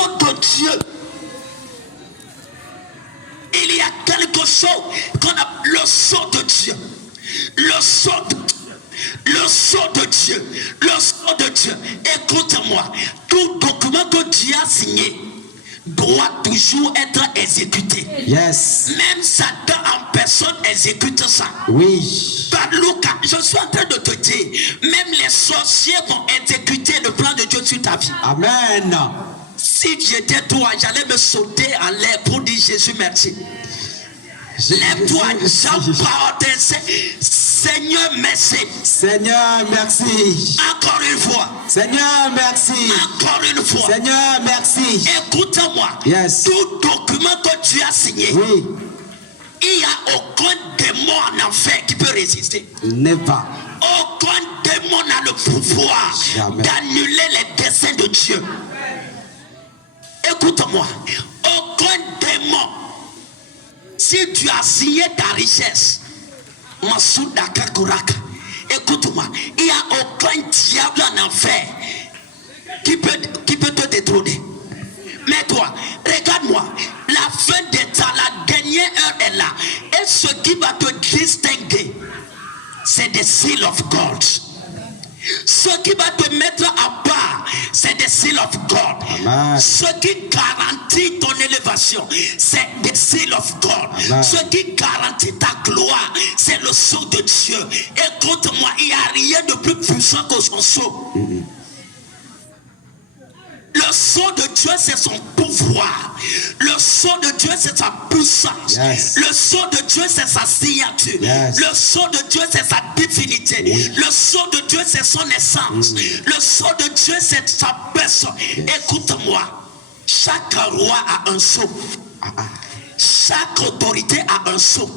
sceau de Dieu. Il y a quelque chose qu'on a le sceau de Dieu. Le sceau de Dieu. Le sceau de Dieu. Le sceau de Dieu. Écoute-moi. Tout document que Dieu a signé doit toujours être exécuté. Yes. Même Satan en personne exécute ça. Oui. Par Lucas, je suis en train de te dire, même les sorciers vont exécuter le plan de Dieu sur ta vie. Amen. Si j'étais toi, j'allais me sauter en l'air pour dire Jésus merci. Lève-toi, j'embarque Seigneur merci. Seigneur merci. Encore une fois. Seigneur merci. Encore une fois. Seigneur merci. Écoute-moi. Yes. Tout document que tu as signé. Oui. Il n'y a aucun démon en enfer qui peut résister. Never. Aucun démon n'a le pouvoir d'annuler les desseins de Dieu. Écoute-moi. Aucun démon. Si tu as signé ta richesse, Masuda Kakuraka, écoute-moi, il n'y a aucun diable en enfer qui peut te détrôner. Mais toi, regarde-moi, la fin des temps, la dernière heure est là. Et ce qui va te distinguer, c'est the seal of God. Ce qui va te mettre à part, c'est the seal of God. Amen. Ce qui garantit ton élévation, c'est the seal of God. Amen. Ce qui garantit ta gloire, c'est le sceau de Dieu. Écoute-moi, il n'y a rien de plus puissant que son sceau. Le sceau de Dieu, c'est son pouvoir. Le sceau de Dieu, c'est sa puissance. Yes. Le sceau de Dieu, c'est sa signature. Yes. Le sceau de Dieu, c'est sa divinité. Oui. Le sceau de Dieu, c'est son essence. Le sceau de Dieu, c'est sa personne. Yes. Écoute-moi. Chaque roi a un sceau. Chaque autorité a un sceau.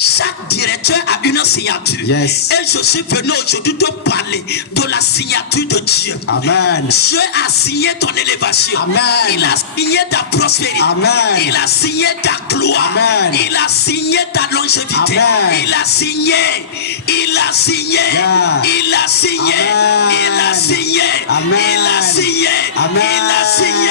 Chaque directeur a une signature. Yes. Et je suis venu aujourd'hui te parler de la signature de Dieu. Amen. Dieu a signé ton élévation. Amen. Il a signé ta prospérité. Amen. Il a signé ta gloire. Amen. Il a signé ta longévité. Amen. Il a signé. Il a signé. Yeah. Il a signé. Amen. Il a signé. Amen. Il a signé. Amen. Il a signé.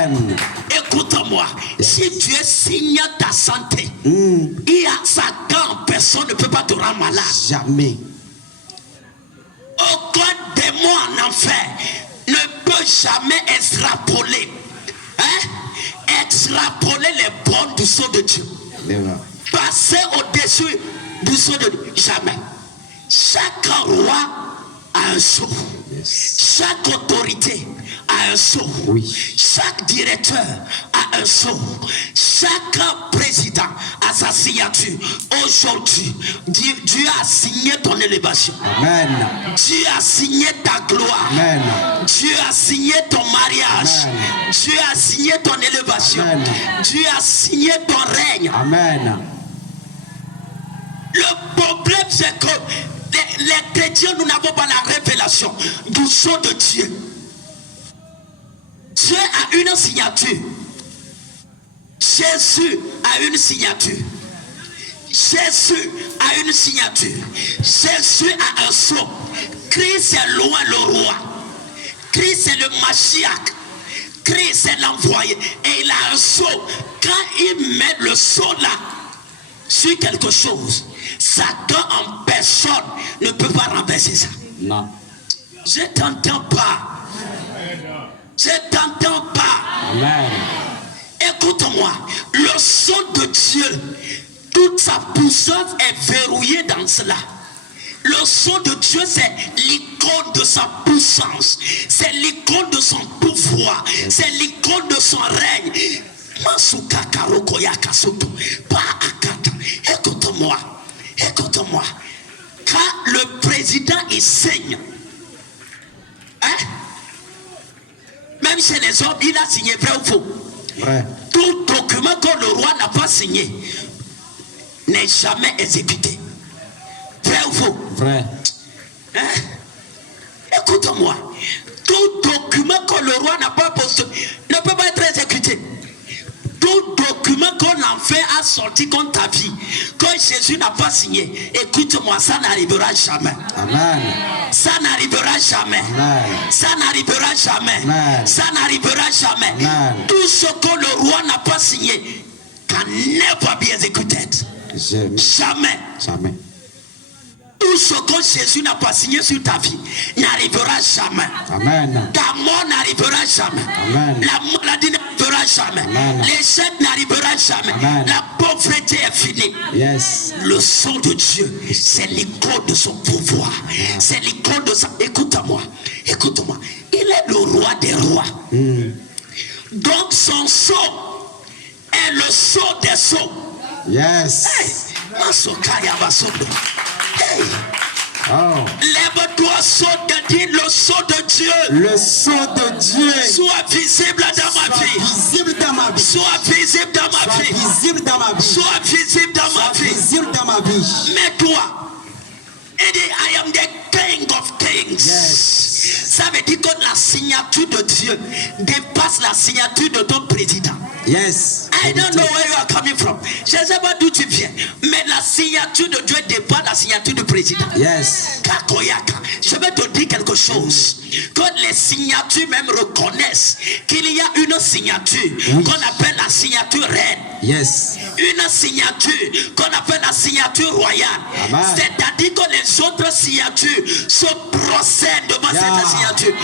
Amen. Écoute-moi, si Dieu signe ta santé, il y a Satan, personne ne peut pas te rendre malade. Jamais. Aucun démon en enfer ne peut jamais extrapoler, extrapoler les bornes du sceau de Dieu. Never. Passer au-dessus du sceau de Dieu. Jamais. Chaque roi a un sceau. Yes. Chaque autorité a un sceau. Oui. Chaque directeur a un sceau. Chaque président a sa signature. Aujourd'hui, Dieu a signé ton élévation. Amen. Dieu a signé ta gloire. Amen. Dieu a signé ton mariage. Amen. Dieu a signé ton élévation. Amen. Dieu a signé ton règne. Amen. Le problème, c'est que les chrétiens, nous n'avons pas la révélation du sceau de Dieu. Dieu a une signature. Jésus a une signature. Jésus a une signature. Jésus a un sceau. Christ est loin le roi. Christ est le Mashiach. Christ est l'envoyé. Et il a un sceau. Quand il met le sceau là sur quelque chose, Satan en personne ne peut pas renverser ça. Non. Je t'entends pas. Je t'entends pas. Amen. Écoute-moi, le sceau de Dieu, toute sa puissance est verrouillée dans cela. Le sceau de Dieu, c'est l'icône de sa puissance. C'est l'icône de son pouvoir. C'est l'icône de son règne. Écoute-moi. Écoute-moi. Quand le président il signe, même chez les hommes, il a signé, vrai ou faux? Vrai. Tout document que le roi n'a pas signé n'est jamais exécuté. Vrai ou faux? Vrai. Écoute-moi. Tout document que le roi n'a pas posté ne peut pas être exécuté. Tout document qu'on l'enfer a sorti contre ta vie, quand Jésus n'a pas signé, écoute-moi, ça n'arrivera jamais. Amen. Ça n'arrivera jamais. Amen. Ça n'arrivera jamais. Amen. Ça n'arrivera jamais. Amen. Tout ce que le roi n'a pas signé can never be executed. Jamais. Jamais. Tout ce que Jésus n'a pas signé sur ta vie n'arrivera jamais. Amen. Ta mort n'arrivera jamais. Amen. La maladie n'arrivera jamais. Amen. L'échec n'arrivera jamais. Amen. La pauvreté est finie. Yes. Le sang de Dieu, c'est l'icône de son pouvoir. C'est l'icône de sa... Écoute-moi. Écoute-moi. Il est le roi des rois. Donc son sceau est le sceau des sceaux. Yes. Hey. Hey. Oh. Lève-toi, saute de dire le sceau de Dieu. Le sceau de Dieu Sois visible dans ma vie. visible dans ma vie. Sois visible dans ma Sois vie. visible dans ma vie. Sois visible dans ma Sois vie. visible dans ma vie. Mets-toi. Et dit, I am the King of Kings. Yes. Ça veut dire que la signature de Dieu dépasse la signature de ton président. Yes. I don't know where you are coming from. Je ne sais pas d'où tu viens. Mais la signature de Dieu dépasse la signature du président. Yes. Kakoyaka. Je vais te dire quelque chose. Que les signatures même reconnaissent qu'il y a une signature qu'on appelle la signature reine. Yes. Une signature qu'on appelle la signature royale. Amen. C'est-à-dire que les autres signatures se procèdent devant cette signature.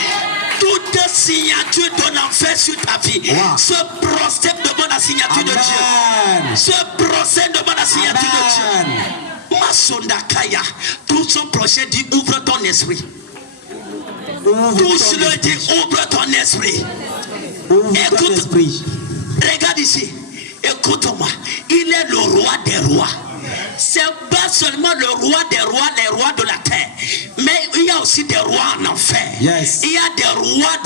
Toute signature de l'enfer sur ta vie se procède devant la signature de Dieu. Se procède devant la signature de Dieu. Masondakaya. Tout son projet dit ouvre ton esprit. Tous le dit ouvre ton esprit. Écoute, regarde ici. Écoute-moi. Il est le roi des rois. C'est pas seulement le roi des rois, les rois de la terre, mais il y a aussi des rois en enfer. Yes. Il y a des rois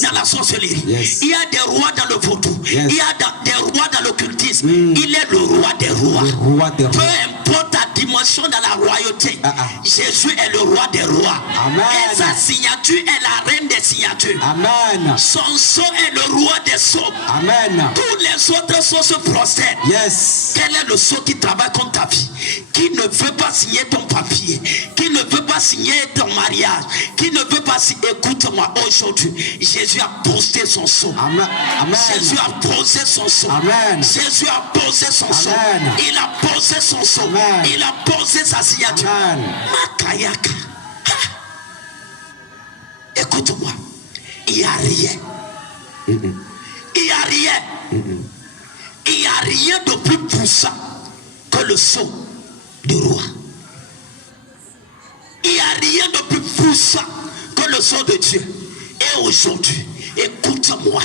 dans la sorcellerie. Yes. Il y a des rois dans le vaudou. Yes. Il y a des rois dans l'occultisme. Il est le roi des rois. Le roi des rois. Peu importe ta dimension dans la royauté, Jésus est le roi des rois. Amen. Et sa signature est la reine des signatures. Amen. Son sceau est le roi des sceaux. Amen. Tous les autres sceaux se procèdent. Yes. Quel est le sceau qui travaille contre ta vie, qui ne veut pas signer ton papier, qui ne veut pas signer ton mariage, qui ne veut pas signer... Écoute-moi, aujourd'hui, Jésus a posté son sceau. Amen. Amen. Jésus a posé son sceau. Amen. Jésus a posé son sceau. Amen. Il a posé son sceau. Amen. Il a posé sa signature. Amen. Makayaka. Écoute-moi, il n'y a rien. Il n'y a rien. Il n'y a rien de plus puissant que le sceau du roi. Il n'y a rien de plus puissant que le sceau de Dieu. Et aujourd'hui, écoute-moi.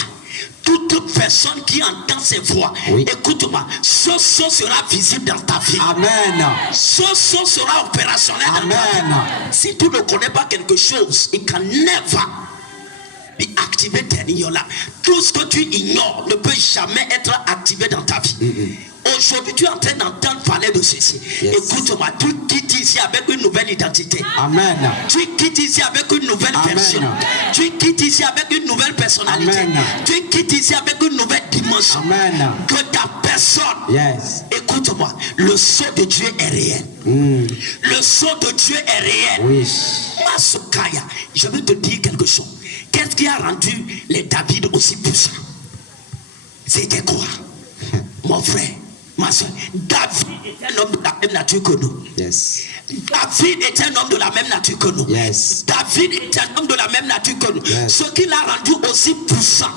Toute personne qui entend ses voix, écoute-moi, ce sceau sera visible dans ta vie. Amen. Ce sceau sera opérationnel dans ta vie. Si tu ne connais pas quelque chose, it can never be activated in your life. Tout ce que tu ignores ne peut jamais être activé dans ta vie. Aujourd'hui, tu es en train d'entendre parler de ceci. Yes. Écoute-moi, tu quittes ici avec une nouvelle identité. Amen. Tu quittes ici avec une nouvelle version. Tu quittes ici avec une nouvelle personnalité. Amen. Tu quittes ici avec une nouvelle dimension. Amen. Que ta personne, yes. Écoute-moi, le sceau de Dieu est réel. Le sceau de Dieu est réel. Oui. Masokaya, je vais te dire quelque chose. Qu'est-ce qui a rendu les David aussi puissants? C'était quoi? Mon frère, ma soeur, David est un homme de la même nature que nous. Yes. David est un homme de la même nature que nous. Yes. David est un homme de la même nature que nous. Yes. Ce qui l'a rendu aussi puissant,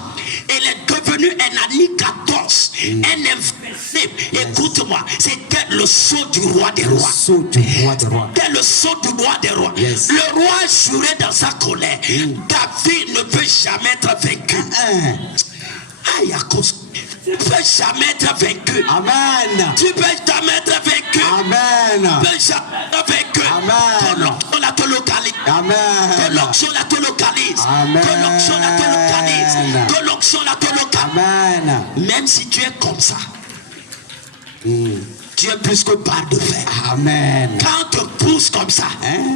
il est devenu un Annie 14, un invincible. Yes. Écoute-moi, c'était le sceau du roi des rois. Le sceau du roi des rois. C'était le sceau du roi des rois. Yes. Le roi jurait dans sa colère. David ne peut jamais être vaincu. Aïe, à cause. Tu ne peux jamais être vaincu. Amen. Tu ne peux jamais être vaincu. Amen. Tu ne peux jamais être vaincu. Amen. Que l'onction la te localise. Amen. Que l'onction la te localise. Amen. Que l'onction la te localise. Que l'onction la te localise. Amen. Même si tu es comme ça, tu tu es plus que barre de fer. Amen. Quand tu pousses comme ça,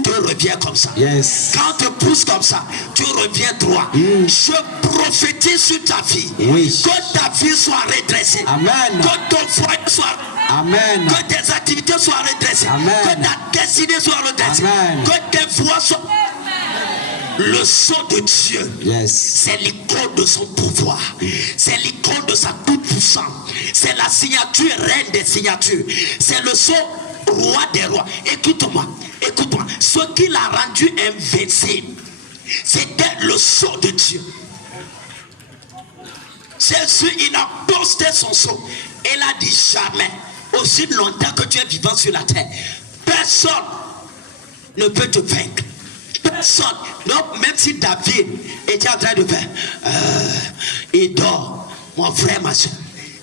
tu reviens comme ça. Yes. Quand tu pousses comme ça, tu reviens droit. Je prophétise sur ta vie. Oui. Que ta vie soit redressée. Amen. Que ton foyer soit. Amen. Que tes activités soient redressées. Amen. Que ta destinée soit redressée. Amen. Que tes voies soient. Le sceau de Dieu, Yes. c'est l'icône de son pouvoir, c'est l'icône de sa toute-puissance, c'est la signature reine des signatures, c'est le sceau roi des rois. Écoute-moi, écoute-moi, ce qui l'a rendu invincible, c'était le sceau de Dieu. Jésus, il a posté son sceau, il a dit jamais, aussi longtemps que tu es vivant sur la terre, personne ne peut te vaincre. Personne. Donc, même si David était en train de faire, il dort, mon frère, ma soeur.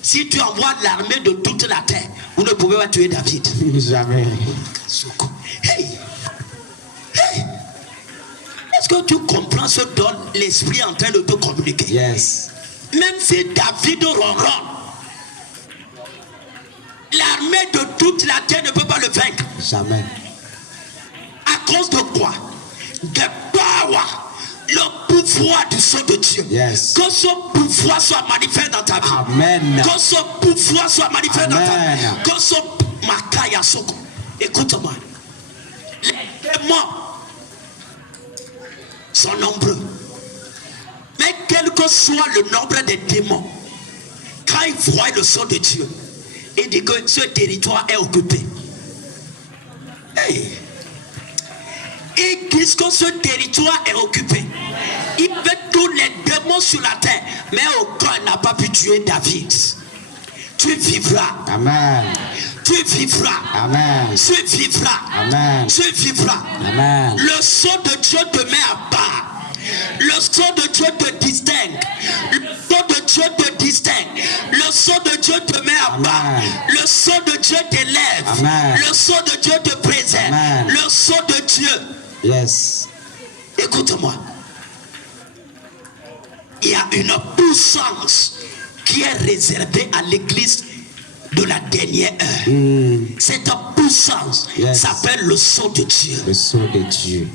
Si tu envoies l'armée de toute la terre, vous ne pouvez pas tuer David. Jamais. Hey! Hey! Est-ce que tu comprends ce dont l'esprit est en train de te communiquer? Yes. Même si David ronronne, l'armée de toute la terre ne peut pas le vaincre. Jamais. À cause de quoi? The power, le pouvoir du sceau de Dieu. Yes. Que ce pouvoir soit manifeste dans ta vie. Amen. Que ce pouvoir soit manifeste dans ta Amen. vie. Que ce Makaya Soko. Écoute-moi. Les démons sont nombreux. Mais quel que soit le nombre des démons, quand ils voient le sceau de Dieu, ils disent que ce territoire est occupé. Hey. Ils disent que ce territoire est occupé. Il y avait tous les démons sur la terre, mais aucun n'a pas pu tuer David. Tu vivras. Amen. Tu vivras. Amen. Tu vivras. Amen. Tu vivras. Amen. Le sceau de Dieu te met à part. Le sceau de Dieu te distingue. Le sceau de Dieu te distingue. Le sceau de Dieu te met à part. Le sceau de Dieu t'élève. Amen. Le sceau de Dieu te préserve. Amen. Le sceau de Dieu. Yes. Écoute-moi. Il y a une puissance qui est réservée à l'église de la dernière heure. Cette puissance s'appelle le sceau de Dieu. Le sceau de Dieu.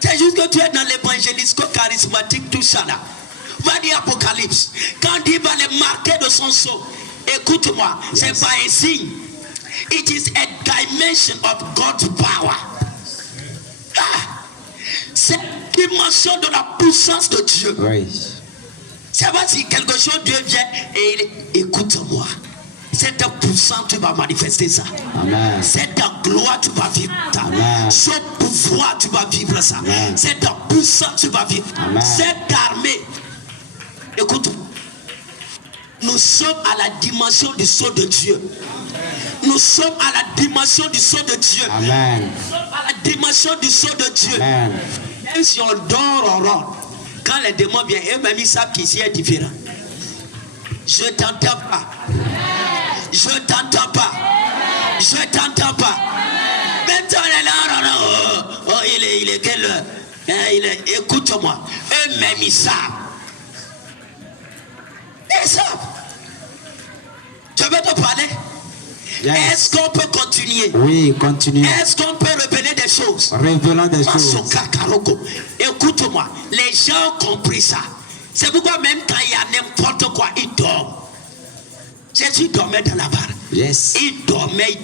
C'est juste que tu es dans l'évangélisme charismatique, tout ça là. Va dire Apocalypse. Quand il va les marquer de son sceau, écoute-moi, c'est pas un signe. It is a dimension of God's power. C'est une dimension de la puissance de Dieu. Oui. C'est pas si quelque chose Dieu vient et il écoute-moi. C'est ta puissance, tu vas manifester ça. Amen. C'est ta gloire, tu vas vivre ça. Amen. Ce pouvoir, tu vas vivre ça. Amen. C'est ta puissance, tu vas vivre. Amen. Cette armée, écoute, nous sommes à la dimension du sceau de Dieu. Nous sommes à la dimension du sceau de Dieu. Amen. Nous sommes à la dimension du sceau de Dieu. Amen. Même si on dort, on rentre. Quand les démons viennent, eux-mêmes ils savent qu'ici est différent. Je t'entends pas. Je t'entends pas. Je t'entends pas. Maintenant, on est là. Oh, il est quelle heure? Écoute-moi. Eux-mêmes ils savent. Ils savent. Je vais te parler. Yes. Est-ce qu'on peut continuer? Oui, continuons. Est-ce qu'on peut révéler des choses? Révélons des choses. Écoute-moi, les gens ont compris ça. C'est pourquoi même quand il y a n'importe quoi, ils dorment. Jésus dormait dans la barre. Yes. Il dormait.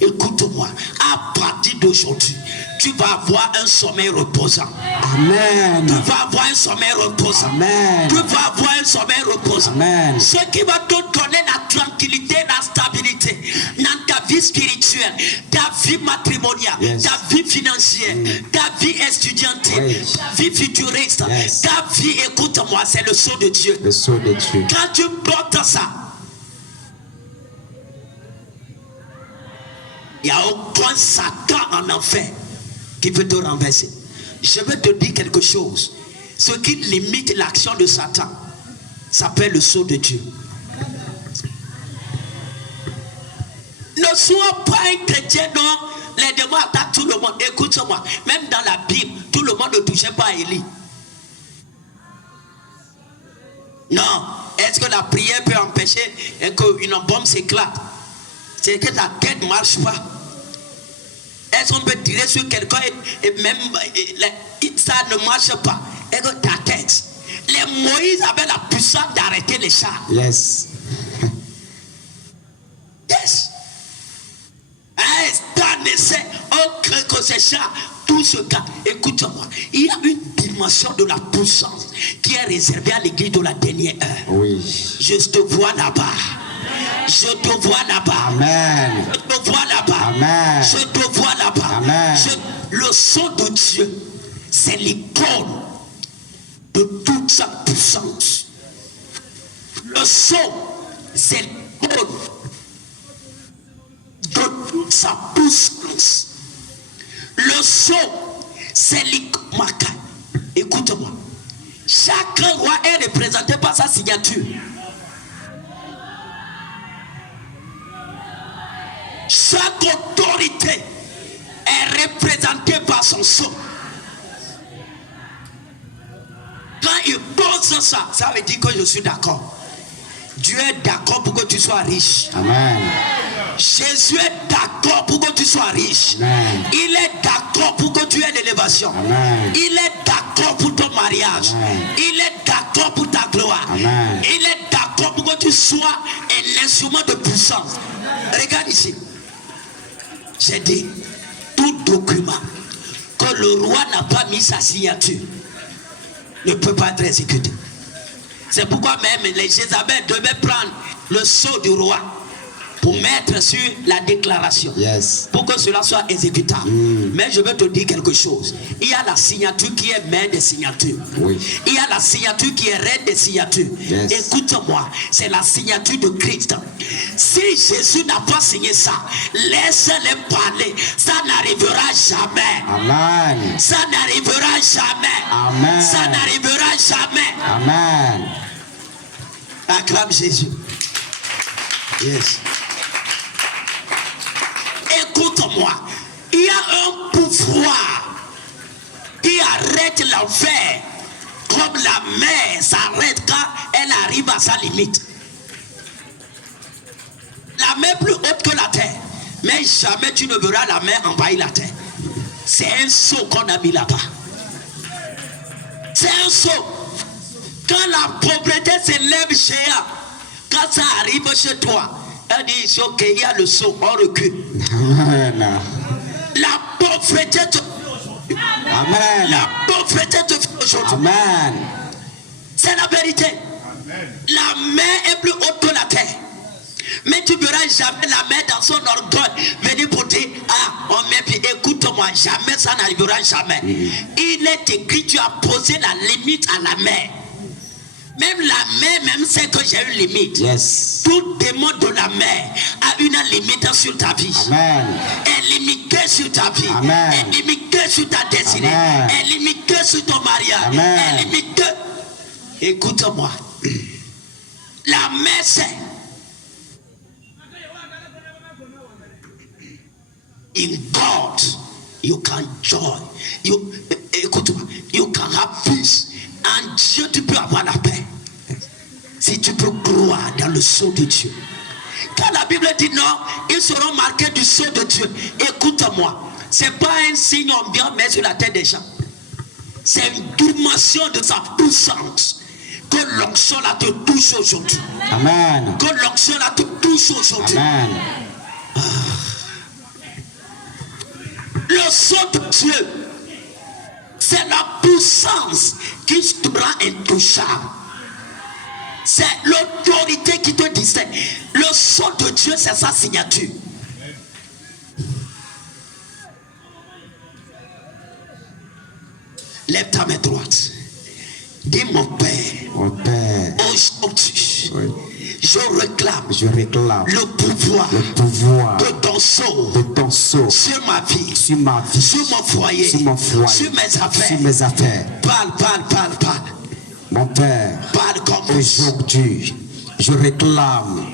Écoute-moi, à partir d'aujourd'hui, tu vas avoir un sommeil reposant. Amen. Tu vas avoir un sommeil reposant. Amen. Tu vas avoir un sommeil reposant. Amen. Ce qui va te donner la tranquillité, la stabilité dans ta vie spirituelle, ta vie matrimoniale, ta vie financière, ta vie estudiantine, ta vie futuriste, ta vie, écoute-moi, c'est le sceau de Dieu. Le sceau de Dieu. Quand tu portes ça, il n'y a aucun Satan en enfer qui peut te renverser. Je vais te dire quelque chose. Ce qui limite l'action de Satan s'appelle le sceau de Dieu. Ne sois pas un chrétien dont les démons attaquent tout le monde. Écoute-moi, même dans la Bible, tout le monde ne touchait pas à Élie. Non. est-ce que la prière peut empêcher qu'une bombe s'éclate? C'est que ta tête ne marche pas. Est-ce qu'on peut tirer sur quelqu'un et même ça ne marche pas? Et que ta tête. Les Moïse avaient la puissance d'arrêter les chars. Yes. Yes. Que ces chars, tout ce cas, écoute-moi, il y a une dimension de la puissance qui est réservée à l'église de la dernière heure. Oui. Je te vois là-bas. Je te vois là-bas. Amen. Je te vois là-bas. Amen. Je te vois là-bas. Amen. Le son de Dieu, c'est l'icône de toute sa puissance. Le son, c'est l'icône de toute sa puissance. Le son, c'est l'icône. Écoute-moi. Chaque roi est représenté par sa signature. Chaque autorité est représentée par son son. Quand il pose ça, ça veut dire que je suis d'accord. Dieu est d'accord pour que tu sois riche. Amen. Jésus est d'accord pour que tu sois riche. Amen. Il est d'accord pour que tu aies l'élévation. Amen. Il est d'accord pour ton mariage. Amen. Il est d'accord pour ta gloire. Amen. Il est d'accord pour que tu sois un instrument de puissance. Regarde ici. J'ai dit, tout document que le roi n'a pas mis sa signature ne peut pas être exécuté. C'est pourquoi même les Jézabel devaient prendre le sceau du roi pour mettre sur la déclaration. Yes. Pour que cela soit exécutable. Mais je vais te dire quelque chose. Il y a la signature qui est mère des signatures. Oui. Il y a la signature qui est reine des signatures. Yes. Écoute-moi, c'est la signature de Christ. Si Jésus n'a pas signé ça, laisse-les parler. Ça n'arrivera jamais. Amen. Ça n'arrivera jamais. Amen. Ça n'arrivera jamais. Amen. Acclame Jésus. Yes. Écoute-moi, il y a un pouvoir qui arrête l'enfer comme la mer s'arrête quand elle arrive à sa limite. La mer plus haute que la terre, mais jamais tu ne verras la mer envahir la terre. C'est un seau qu'on a mis là-bas. C'est un seau. Quand la pauvreté s'élève chez elle, quand ça arrive chez toi, elle dit ok, il y a le seau, on recule. Amen. La pauvreté te... Amen. La pauvreté te fait aujourd'hui. Amen. C'est la vérité. Amen. La mer est plus haute que la terre. Mais tu ne verras jamais la mer dans son orgueil venir pour dire ah, on met puis écoute-moi, jamais ça n'arrivera jamais. Il est écrit, tu as posé la limite à la mer. Même la mer même sait que j'ai une limite. Yes. Tout démon de la mer a une limite sur ta vie. Amen. Est limité sur ta vie. Amen. Est limité sur ta destinée. Amen. Est limité sur ton mariage. Amen. Est limité. Écoute-moi. La mer sait. In God, you can joy. Écoute-moi. You can have peace. En Dieu, tu peux avoir la paix. Si tu peux croire dans le sceau de Dieu. Quand la Bible dit non, ils seront marqués du sceau de Dieu. Écoute-moi. Ce n'est pas un signe on vient mettre sur la tête des gens. C'est une dimension de sa puissance. Que l'onction là te touche aujourd'hui. Amen. Que l'onction là te touche aujourd'hui. Amen. Le sceau de Dieu, c'est la puissance qui te rend intouchable. C'est l'autorité qui te distingue. Le sceau de Dieu, c'est sa signature. Lève ta main droite. Dis mon Père. Mon Père. Aujourd'hui, Oui. je réclame Je réclame le pouvoir le pouvoir de ton sceau de ton sceau sur ma vie, sur ma vie, sur mon foyer, sur mon foyer, sur mes affaires. sur mes affaires. Parle. Mon Père, Parle comme aujourd'hui, je réclame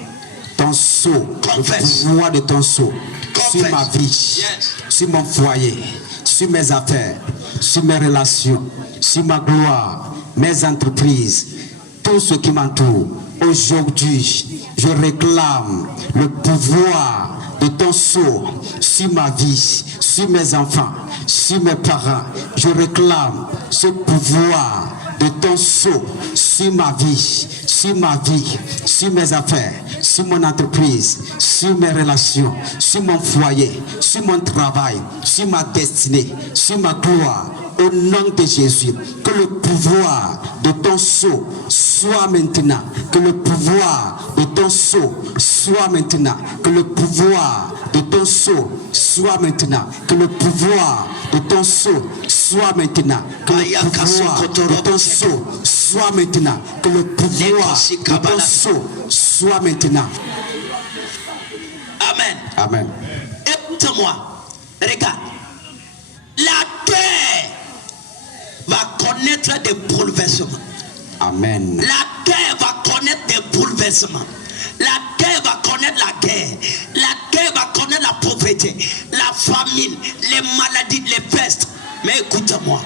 ton sceau, Confesse. le pouvoir de ton sceau sur Confesse. ma vie, Yes. sur mon foyer, sur mes affaires, sur mes relations, sur ma gloire, mes entreprises, tout ce qui m'entoure. Aujourd'hui, je réclame le pouvoir de ton sceau sur ma vie, sur mes enfants, sur mes parents. Je réclame ce pouvoir de ton sceau sur ma vie, sur mes affaires, sur mon entreprise, sur mes relations, sur mon foyer, sur mon travail, sur ma destinée, sur ma gloire. Au nom de Jésus, que le pouvoir de ton sceau soit maintenant, que le pouvoir de ton sceau soit maintenant, que le pouvoir de ton sceau soit maintenant, que le pouvoir de ton sceau soit maintenant, que le pouvoir de ton sceau soit maintenant, que le pouvoir de ton sceau soit maintenant. Amen. Amen. Écoute-moi, regarde, la terre va connaître des bouleversements. Amen. La terre va connaître des bouleversements. La terre va connaître la guerre. La terre va connaître la pauvreté, la famine, les maladies, les pestes. Mais écoute-moi,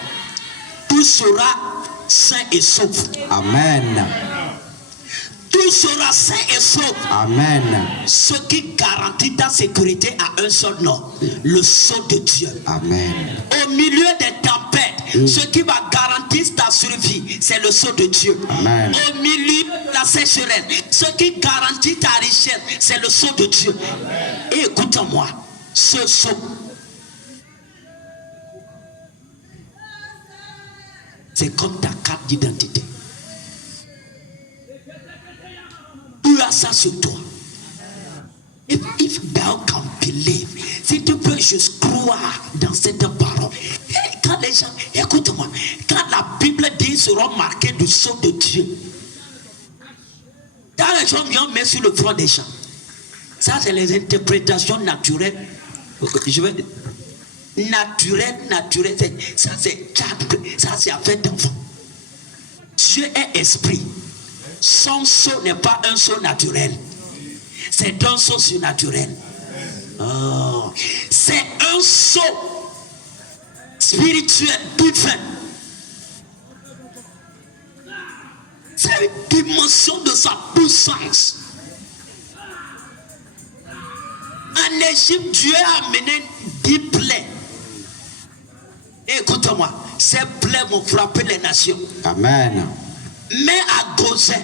tout sera sain et sauf. Amen. Tout sera sain et sauf. Amen. Ce qui garantit ta sécurité a un seul nom, le sceau de Dieu. Amen. Au milieu des tempêtes, ce qui va garantir ta survie, c'est le sceau de Dieu. Amen. Au milieu de la sécheresse, ce qui garantit ta richesse, c'est le sceau de Dieu. Et écoute-moi, ce sceau, c'est comme ta carte d'identité. Tu as ça sur toi. If thou can believe, si tu peux juste croire dans cette parole. Et quand les gens, écoute-moi, quand la Bible dit qu'ils seront marqués du sceau de Dieu, quand les gens viennent mettre sur le front des gens, ça c'est les interprétations naturelles. Je vais dire, naturel, ça c'est affaire d'enfant. Dieu est esprit. Son sceau n'est pas un sceau naturel. C'est un sceau surnaturel. Oh. C'est un sceau spirituel divin. C'est une dimension de sa puissance. En Égypte, Dieu a amené 10 plaies. Écoute-moi, ces plaies vont frapper les nations. Amen. Mais à Goshen,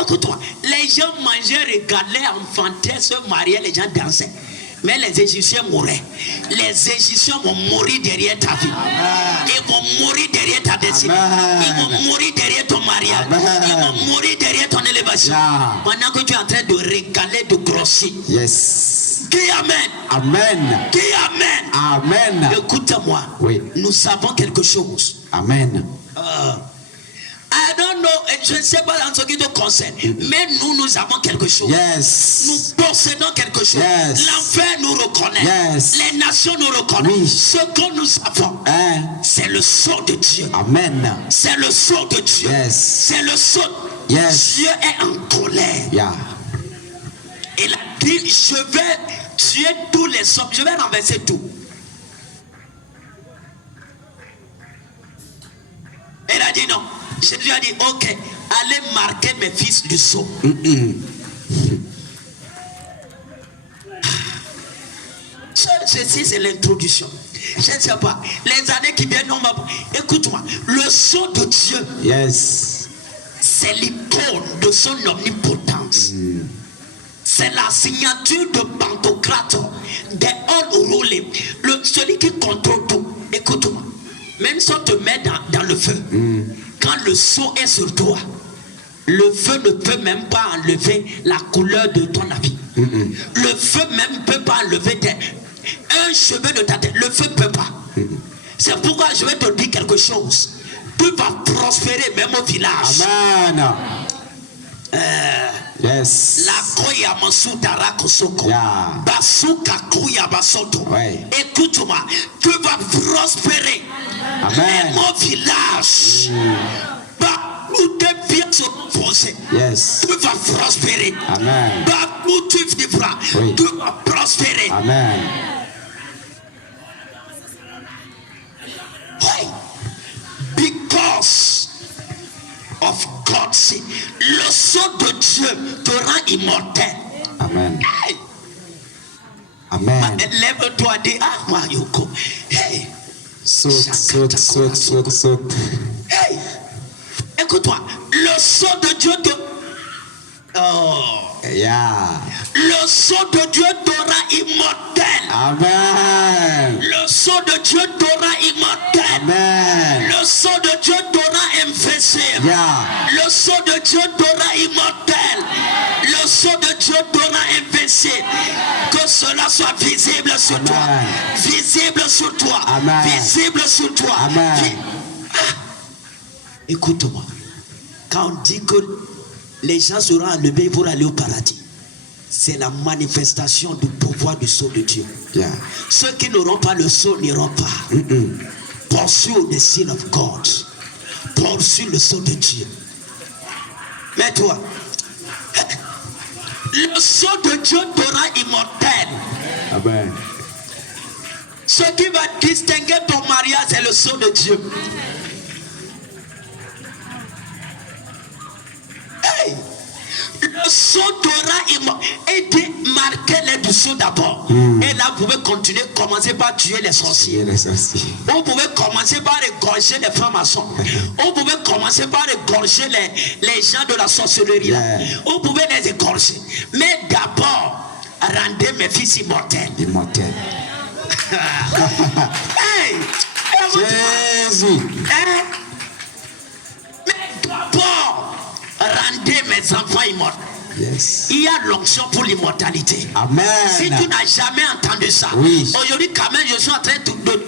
écoute-moi, les gens mangeaient, regalaient, enfantaient, se mariaient, les gens dansaient. Mais les Égyptiens mouraient. Les Égyptiens vont mourir derrière ta vie. Amen. Ils vont mourir derrière ta destinée. Amen. Ils vont mourir derrière ton mariage. Amen. Ils vont mourir derrière ton élévation. Yeah. Pendant que tu es en train de régaler, de grossir. Yes. Dis Amen. Amen. Dis Amen. Amen. Écoute-moi. Oui. Nous savons quelque chose. Amen. I don't know, je ne sais pas en ce qui te concerne, mais nous avons quelque chose. Yes. Nous possédons quelque chose. Yes. L'enfer nous reconnaît. Yes. Les nations nous reconnaissent. Oui. Ce que nous avons, c'est le sceau de Dieu. Amen. C'est le sceau de Dieu. Yes. C'est le sceau. Yes. Dieu est en colère. Yeah. Il a dit, je vais tuer tous les hommes. Je vais renverser tout. Il a dit non. Jésus a dit, ok, allez marquer mes fils du sceau. Ceci, c'est l'introduction. Je ne sais pas. Les années qui viennent, on va... Écoute-moi, le sceau de Dieu, yes, c'est l'icône de son omnipotence. C'est la signature de Pantocrator, de all ruling. Celui qui contrôle tout. Écoute-moi. Même si on te met dans le feu, quand le sceau est sur toi, le feu ne peut même pas enlever la couleur de ton habit. Le feu même ne peut pas enlever un cheveu de ta tête. Le feu ne peut pas. C'est pourquoi je vais te dire quelque chose. Tu vas prospérer même au village. Amen. Yes. La koya masutara kosoko. Basuka koya basoto. Écoute-moi, tu vas prospérer. Amen. Même au village. Où tes pieds seront posés. Yes. Tu vas prospérer. Amen. Où tu vivras, tu vas prospérer. Amen. Oui. Because sceau de Dieu te rend immortel. Amen. Hey. Amen. Lève-toi, dis, ah, Mayoko. Hey. Saute. Hey. Écoute-moi, le sceau de Dieu te... Oh. Yeah. Le sceau de Dieu t'aura immortel. Amen. Le sceau de Dieu t'aura immortel. Amen. Le sceau de Dieu t'aura invincible. Yeah. Le sceau de Dieu t'aura immortel. Le sceau de Dieu t'aura invincible. Que cela soit visible sur Amen. toi. Visible sur toi. Amen. Visible sur toi. Amen. Écoute-moi. Quand on dit que les gens seront enlevés pour aller au paradis, c'est la manifestation du pouvoir du sceau de Dieu. Yeah. Ceux qui n'auront pas le sceau n'iront pas. Pursue the seal of God. Pursue le sceau de Dieu. Mais toi, le sceau de Dieu t'aura immortel. Amen. Ce qui va distinguer ton mariage, c'est le sceau de Dieu. Hey! Le sceau t'aura immortel. Et dit, marquez-les du sceau d'abord. Et là, vous pouvez continuer, commencer par tuer les sorciers. Vous pouvez commencer par égorger les francs-maçons. Vous pouvez commencer par égorger les gens de la sorcellerie. Yeah. Vous pouvez les égorger. Mais d'abord, rendez mes fils immortels. Immortel. Hey! Jésus. Hein? Mais d'abord, rendez mes enfants immortels. Yes. Il y a l'onction pour l'immortalité. Amen. Si tu n'as jamais entendu ça, Oui. aujourd'hui quand même je suis en train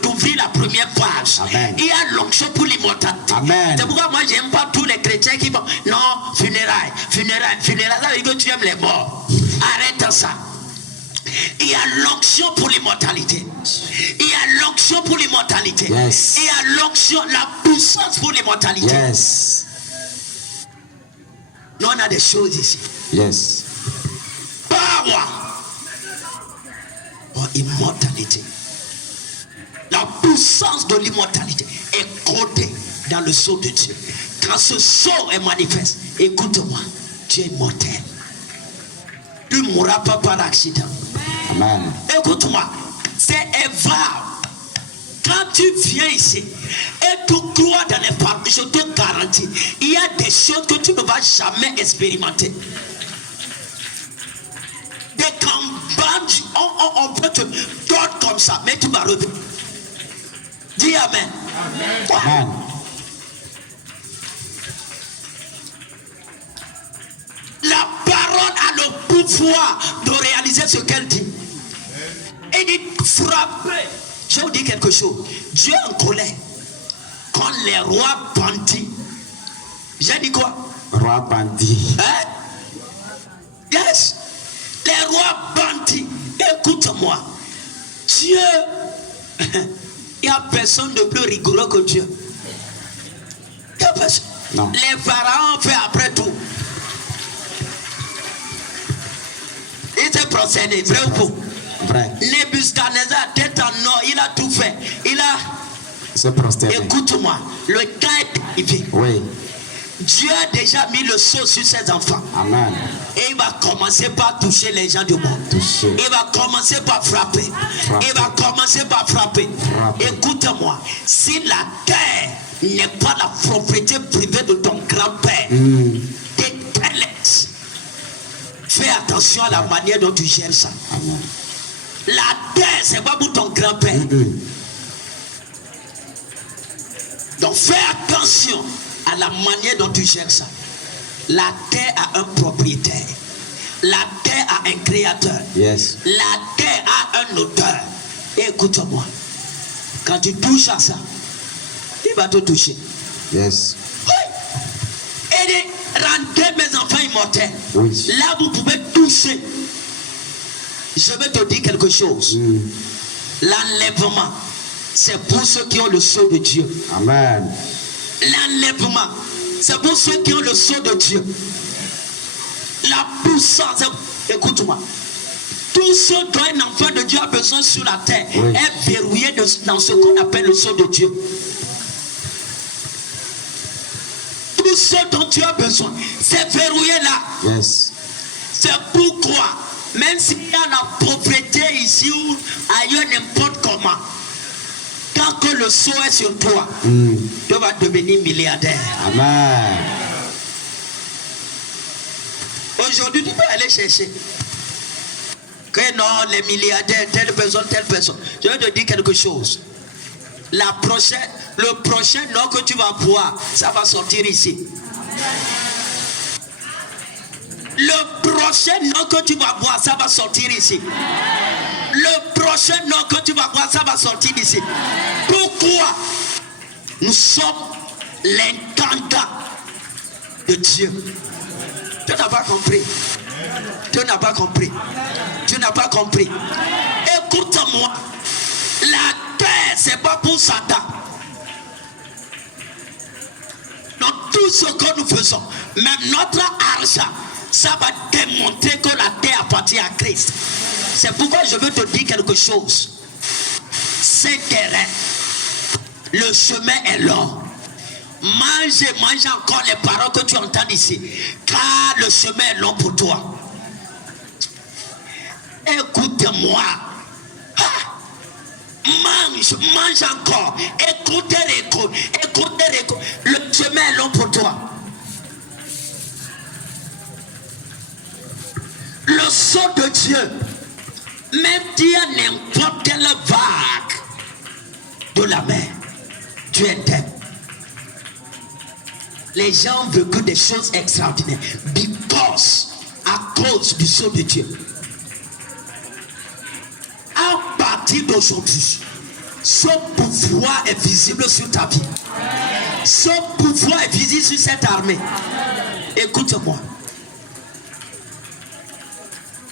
d'ouvrir la première page. Amen. Il y a l'onction pour l'immortalité. Amen. C'est pourquoi moi j'aime pas tous les chrétiens qui vont non, funérailles, ça veut dire que tu aimes les morts. Arrête ça. Il y a l'onction pour l'immortalité. Il y a l'onction pour l'immortalité. Yes. Il y a l'onction, la puissance pour l'immortalité. Yes. Nous on a des choses ici. Yes. Power or immortalité. La puissance de l'immortalité est codée dans le sceau de Dieu. Quand ce sceau est manifeste, écoute-moi, tu es immortel. Tu ne mourras pas par accident. Amen. Écoute-moi, c'est Eva. Quand tu viens ici et tu crois dans les paroles, je te garantis, il y a des choses que tu ne vas jamais expérimenter. Des campagnes, on peut te donner comme ça, mais tu vas revenir. Dis Amen. Amen. La parole a le pouvoir de réaliser ce qu'elle dit. Et dit frapper. Je vais vous dire quelque chose. Dieu est en colère. Quand les rois bandits. J'ai dit quoi? Roi bandit. Hein? Yes. Les rois bandits. Écoute-moi. Dieu. Il n'y a personne de plus rigoureux que Dieu. Il n'y a personne. Non. Les pharaons ont fait après tout. Il s'est procédé, vrai ou faux? Vrai. Nebuchadnezzar, tête en or, il a tout fait. Il a. C'est prosterné. Écoute-moi, le temps est arrivé. Oui. Dieu a déjà mis le sceau sur ses enfants. Amen. Et il va commencer par toucher les gens du monde. Toucher. Il va commencer par frapper. Frapper. Il va commencer par frapper. Frapper. Écoute-moi, si la terre n'est pas la propriété privée de ton grand-père, déteste. Fais attention à la manière dont tu gères ça. Amen. La terre, c'est pas pour ton grand-père. Donc fais attention à la manière dont tu gères ça. La terre a un propriétaire. La terre a un créateur. Yes. La terre a un auteur. Écoute-moi. Quand tu touches à ça, il va te toucher. Yes. Oui. Et de rendre mes enfants immortels. Oui. Là, vous pouvez toucher. Je vais te dire quelque chose. L'enlèvement, c'est pour ceux qui ont le sceau de Dieu. Amen. L'enlèvement, c'est pour ceux qui ont le sceau de Dieu. La puissance, écoute-moi. Tout ce dont un enfant de Dieu a besoin sur la terre est verrouillé dans ce qu'on appelle le sceau de Dieu. Tout ce dont tu as besoin, c'est verrouillé là. Yes. C'est pourquoi, même s'il y a la pauvreté ici ou ailleurs, n'importe comment, quand que le sceau est sur toi, tu vas devenir milliardaire. Amen. Aujourd'hui, tu peux aller chercher. Que non, les milliardaires, telle personne. Je vais te dire quelque chose. Le prochain nom que tu vas boire, ça va sortir ici. Le prochain nom que tu vas boire, ça va sortir ici. Le prochain nom que tu vas boire, ça va sortir ici. Pourquoi? Nous sommes l'intendant de Dieu. Tu n'as pas compris. Tu n'as pas compris. Tu n'as pas compris. Écoute-moi. La terre, c'est pas pour Satan. Dans tout ce que nous faisons, même notre argent, ça va démontrer que la terre appartient à Christ. C'est pourquoi je veux te dire quelque chose. C'est terrain. Le chemin est long. Mange encore les paroles que tu entends ici. Car le chemin est long pour toi. Écoute-moi. Mange encore. Écoutez. Le chemin est long pour toi. Le sceau de Dieu, même s'il y a n'importe quelle vague de la mer, Dieu t'aime. Les gens ont vécu des choses extraordinaires à cause du sceau de Dieu. À partir d'aujourd'hui, ce pouvoir est visible sur ta vie. Ce pouvoir est visible sur cette armée. Écoute-moi.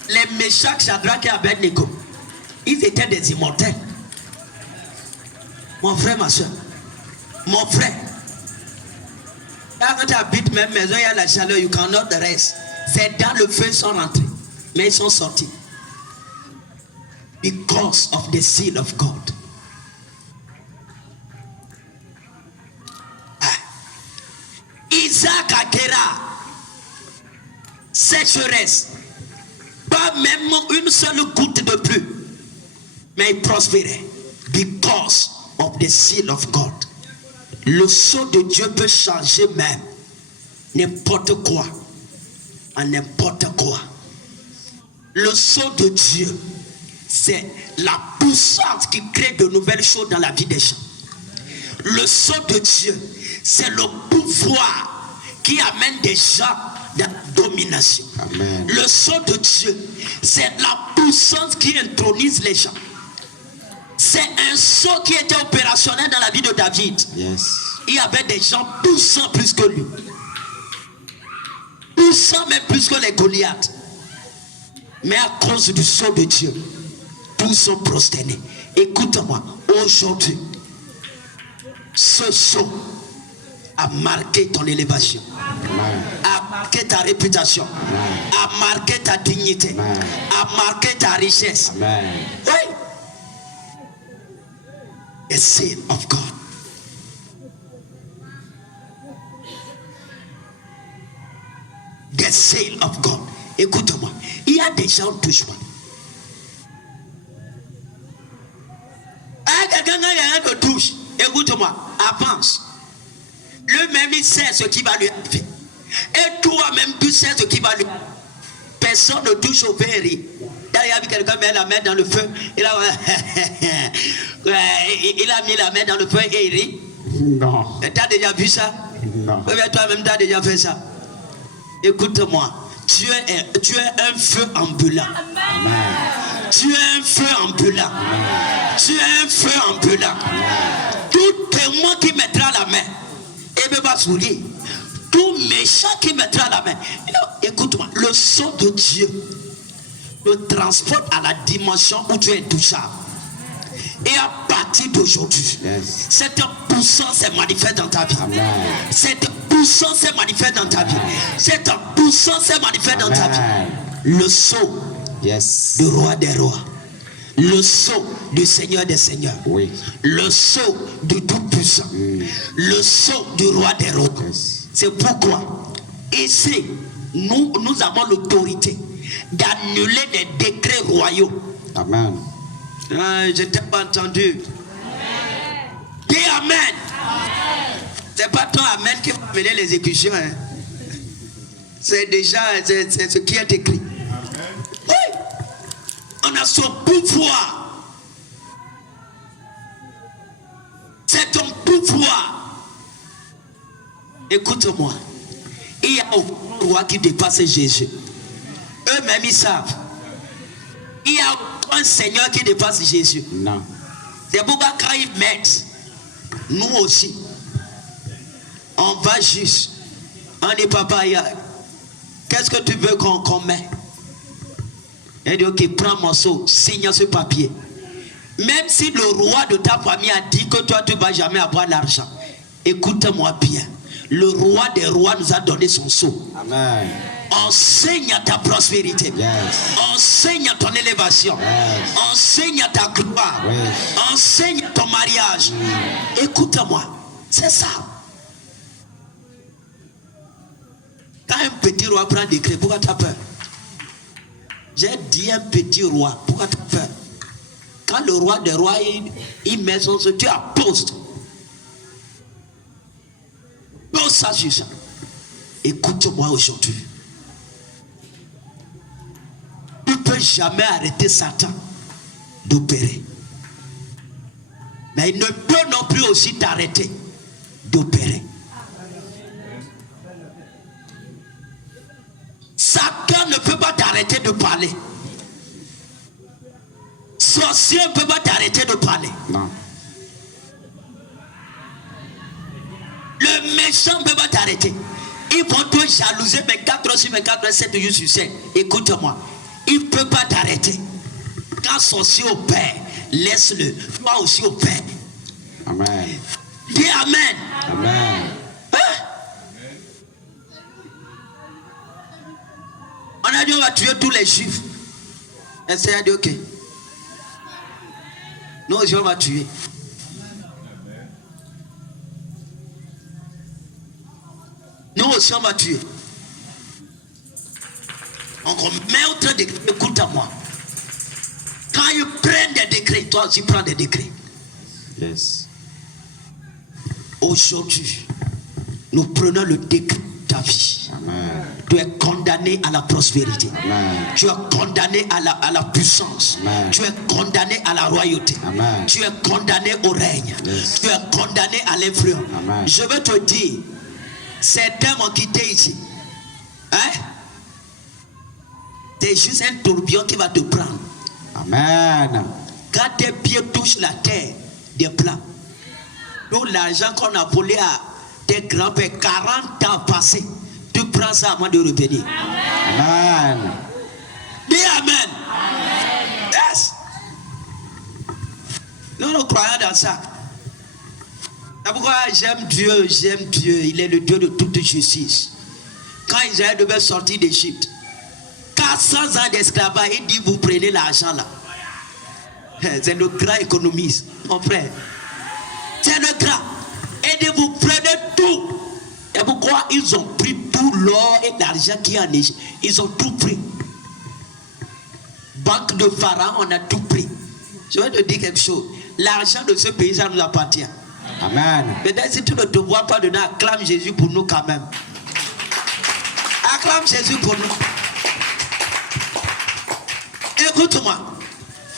Les Méchak, Shadrach et Abednego, ils étaient des immortels. Mon frère, ma soeur, mon frère. Quand tu habites même maison, il y a la chaleur, you cannot rest. C'est dans le feu, ils sont rentrés. Mais ils sont sortis. Because of the seal of God. Isaac acquéra sécheresse. Pas même une seule goutte de pluie. Mais il prospérait. Because of the seal of God. Le sceau de Dieu peut changer même n'importe quoi en n'importe quoi. Le sceau de Dieu, c'est la puissance qui crée de nouvelles choses dans la vie des gens. Le sceau de Dieu, c'est le pouvoir qui amène des gens dans la domination. Amen. Le sceau de Dieu, c'est la puissance qui intronise les gens. C'est un sceau qui était opérationnel dans la vie de David. Yes. Il y avait des gens puissants plus que lui. Puissants même plus que les Goliaths. Mais à cause du sceau de Dieu, tous sont prosternés. Écoute-moi, aujourd'hui, ce sceau a marqué ton élévation. Amen. A marqué ta réputation. Amen. A marqué ta dignité. Amen. A marqué ta richesse. Amen. Oui. The seal of God. The seal of God. Écoute-moi. Il y a des gens touche-moi. Quelqu'un te touche. Écoute-moi. Avance. Lui-même, il sait ce qui va lui arriver. Et toi-même, tu sais ce qui va lui arriver. Personne ne touche au verre. Il y a vu quelqu'un mettre la main dans le feu. Il a mis la main dans le feu et il rit. Non. Tu as déjà vu ça? Non. Toi-même, tu as déjà fait ça. Écoute-moi. Tu es un feu ambulant. Amen. Tu es un feu ambulant. Amen. Tu es un feu ambulant. Amen. Tout témoin qui mettra la main, et me va sourire. Tout méchant qui mettra la main. Écoute-moi, le sceau de Dieu te transporte à la dimension où tu es touchable. Et à partir d'aujourd'hui, Yes. cette puissance est manifeste dans ta vie. Amen. Cette puissance est manifeste dans ta vie. Cette puissance est manifeste dans ta vie. Amen. Le sceau Yes. du roi des rois. Le sceau du Seigneur des seigneurs. Oui. Le sceau du Tout-Puissant. Le sceau du roi des rois. Yes. C'est pourquoi ici, nous avons l'autorité d'annuler des décrets royaux. Amen. Je t'ai pas entendu. Dis amen. C'est pas ton amen qui va mener l'exécution. Hein. C'est déjà c'est ce qui est écrit. Oui. On a son pouvoir. C'est ton pouvoir. Écoute-moi. Il y a aucun roi qui dépasse Jésus. Eux-mêmes ils savent. Il y a aucun Seigneur qui dépasse Jésus. Non. C'est pourquoi quand ils mettent, nous aussi, on va juste. On dit papa, qu'est-ce que tu veux qu'on met? Il dit ok, prends mon seau, signe ce papier. Même si le roi de ta famille a dit que toi tu ne vas jamais avoir l'argent, écoute-moi bien. Le roi des rois nous a donné son sceau. Amen. Enseigne ta prospérité. Yes. Enseigne ton élévation. Yes. Enseigne ta gloire. Yes. Enseigne ton mariage. Écoute-moi. C'est ça. Quand un petit roi prend décret, pourquoi tu as peur? J'ai dit un petit roi, pourquoi tu as peur? Quand le roi des rois, il met son sceau, tu apposes. Pose ça sur ça. Écoute-moi aujourd'hui. Tu ne peux jamais arrêter Satan d'opérer. Mais il ne peut non plus aussi t'arrêter d'opérer. Satan ne peut pas t'arrêter de parler. Sorcier ne peut pas t'arrêter de parler. Non. Le méchant ne peut pas t'arrêter. Ils vont te jalouser 24 heures sur 24 heures, 7 jours sur 7. Écoute-moi. Il ne peut pas t'arrêter. Quand sorcier opère, laisse-le. Toi aussi opère. Amen. Dis amen. Amen. Hein? On a dit on va tuer tous les juifs. Et c'est a dit ok. Nous aussi on va tuer. Nous aussi on va tuer. On met autre décret. Écoute à moi. Quand ils prennent des décrets, toi aussi prends des décrets. Yes. Aujourd'hui, nous prenons le décret de ta vie. Amen. Tu es condamné à la prospérité. Amen. Tu es condamné à la puissance. Amen. Tu es condamné à la royauté. Amen. Tu es condamné au règne. Yes. Tu es condamné à l'influence. Amen. Je veux te dire, certains m'ont quitté ici. Hein? C'est juste un tourbillon qui va te prendre. Amen. Quand tes pieds touchent la terre, des plats. Tout l'argent qu'on a volé à tes grands-pères, 40 ans passés, tu prends ça avant de revenir. Amen. Dis amen. Yes. Nous croyons dans ça. C'est pourquoi j'aime Dieu, il est le Dieu de toute justice. Quand Israël devait sortir d'Égypte, 400 ans d'esclavage, il dit vous prenez l'argent là. C'est le grand économiste, mon frère. C'est le grand. Et dit vous prenez tout. Et pourquoi ils ont pris tout l'or et l'argent qui est en Égypte? Ils ont tout pris. Banque de Pharaon, on a tout pris. Je vais te dire quelque chose. L'argent de ce pays, ça nous appartient. Amen. Peut-être si tu ne te vois pas dedans, acclame Jésus pour nous quand même. Acclame Jésus pour nous. Écoute-moi.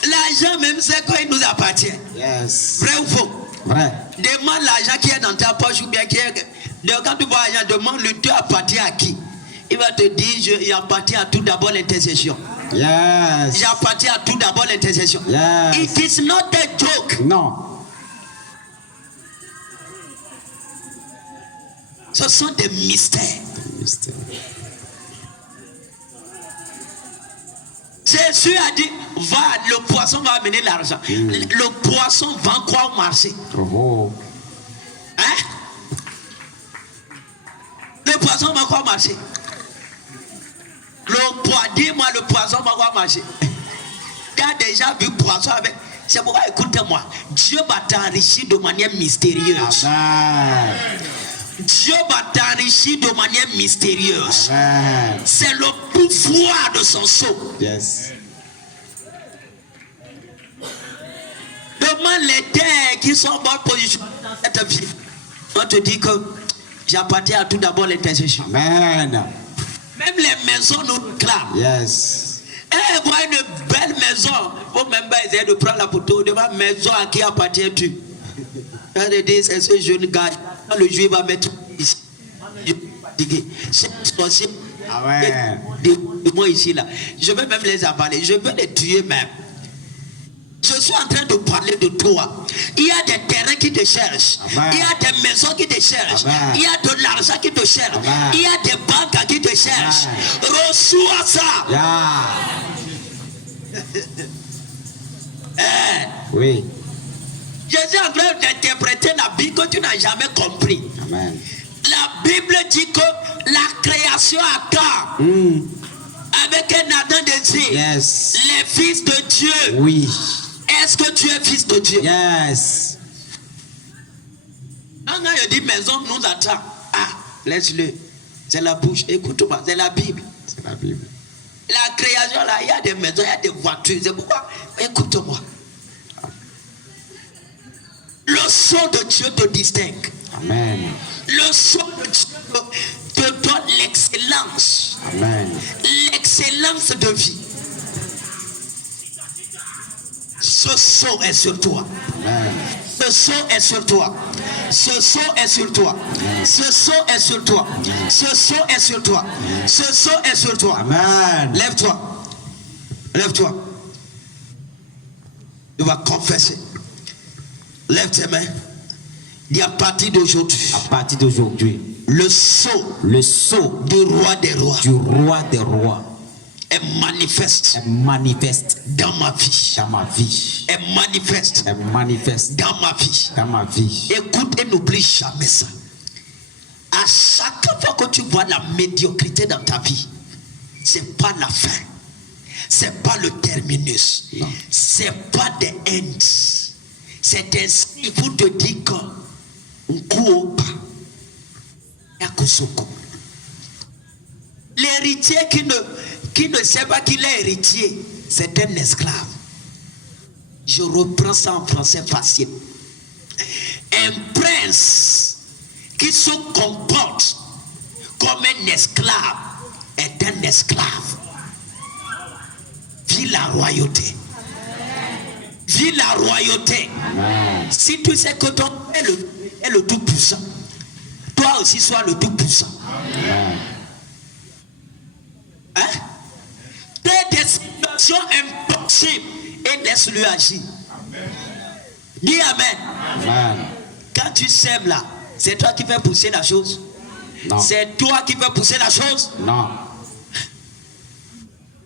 L'argent même, c'est quand il nous appartient. Yes. Vrai ou faux? Vrai. Demande l'argent qui est dans ta poche ou bien qui est... Quand tu vois l'argent, demande le Dieu appartient à qui? Il va te dire, il appartient à tout d'abord l'intercession. Yes. J'appartiens à tout d'abord l'intercession. Yes. It is not a joke. Non. Ce sont des mystères. Mystère. Jésus a dit, va, le poisson va amener l'argent. Le poisson vend quoi au marché? Oh. Hein? Le poisson va quoi au marché? Dis-moi, le poisson va quoi au marché? Tu as déjà vu poisson avec... C'est pourquoi, écoutez-moi, Dieu va t'enrichir de manière mystérieuse. Amen. Dieu va t'enrichir de manière mystérieuse. Amen. C'est le pouvoir de son sceau. Yes. Demande les terres qui sont en bonne position dans cette vie. On te dit que j'appartiens à tout d'abord l'intercession. Amen. Même les maisons nous réclament. Yes. Eh, vois une belle maison. Il faut même pas essayer de prendre la photo de ma maison à qui appartient-tu. C'est ce jeune gars. Quand le juif va mettre ici. Amen. Moi ici là. Je vais même les avaler. Je vais les tuer même. Je suis en train de parler de toi. Il y a des terrains qui te cherchent. Amen. Il y a des maisons qui te cherchent. Amen. Il y a de l'argent qui te cherche. Amen. Il y a des banques qui te cherchent. Reçois ça. Yeah. Eh, Oui. je suis en train d'interpréter la Bible que tu n'as jamais compris. Amen. La Bible dit que la création attend. Avec un ardent désir. Yes. Les fils de Dieu. Oui. Est-ce que tu es fils de Dieu? Yes. Quand il dit maison nous attend. Ah, laisse-le. C'est la bouche. Écoute-moi, c'est la Bible. C'est la Bible. La création là, il y a des maisons, il y a des voitures. C'est pourquoi, écoute-moi. Le son de Dieu te distingue. Amen. Le son de Dieu te donne l'excellence. Amen. L'excellence de vie. Ce son est sur toi. Amen. Ce son est sur toi. Ce son est sur toi. Ce son est sur toi. Ce son est sur toi. Ce son est sur toi. Amen. Lève-toi. Lève-toi. Tu vas confesser. Lève tes mains. Dis à partir d'aujourd'hui. À partir d'aujourd'hui, Le sceau du roi des rois est manifeste dans ma vie. Est manifeste dans ma vie. Écoute et n'oublie jamais ça. À chaque fois que tu vois la médiocrité dans ta vie, c'est pas la fin. C'est pas le terminus. Non. C'est pas the end. C'est ainsi qu'il faut te dire que l'héritier qui ne sait pas qu'il est héritier, c'est un esclave. Je reprends ça en français facile. Un prince qui se comporte comme un esclave est un esclave. Vis la royauté. Vis la royauté. Amen. Si tu sais que ton Père est le tout-puissant, toi aussi sois le tout-puissant. Amen. Hein? Fais des situations impossibles et laisse-lui agir. Dis Amen. Amen. Quand tu sèmes là, c'est toi qui fais pousser la chose. Non. C'est toi qui fais pousser la chose. Non.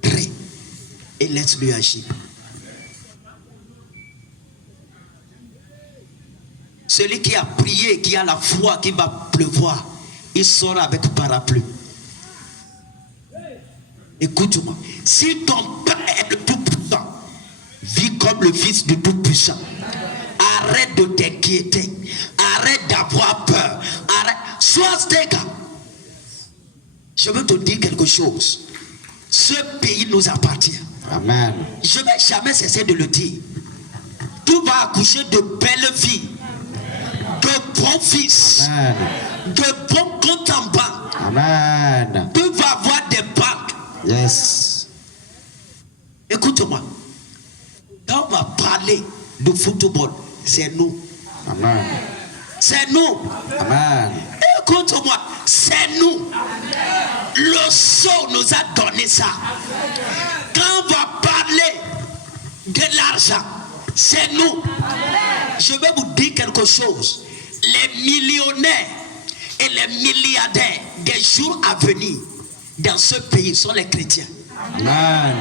Prie et laisse-lui agir. Celui qui a prié, qui a la foi, qui va pleuvoir, il sort avec parapluie. Écoute-moi. Si ton Père est le Tout-Puissant, vis comme le Fils du Tout-Puissant. Arrête de t'inquiéter. Arrête d'avoir peur. Arrête. Sois stable. Je veux te dire quelque chose. Ce pays nous appartient. Amen. Je ne vais jamais cesser de le dire. Tu vas accoucher de belles filles, de bons fils, Amen. de bons comptes en banque. Amen. Tu vas avoir des banques. Yes. Écoute-moi. Quand on va parler de football, c'est nous. Amen. C'est nous. Amen. Écoute-moi. C'est nous. Le sceau nous a donné ça. Quand on va parler de l'argent, c'est nous. Je vais vous dire quelque chose. Les millionnaires et les milliardaires des jours à venir dans ce pays sont les chrétiens. Amen.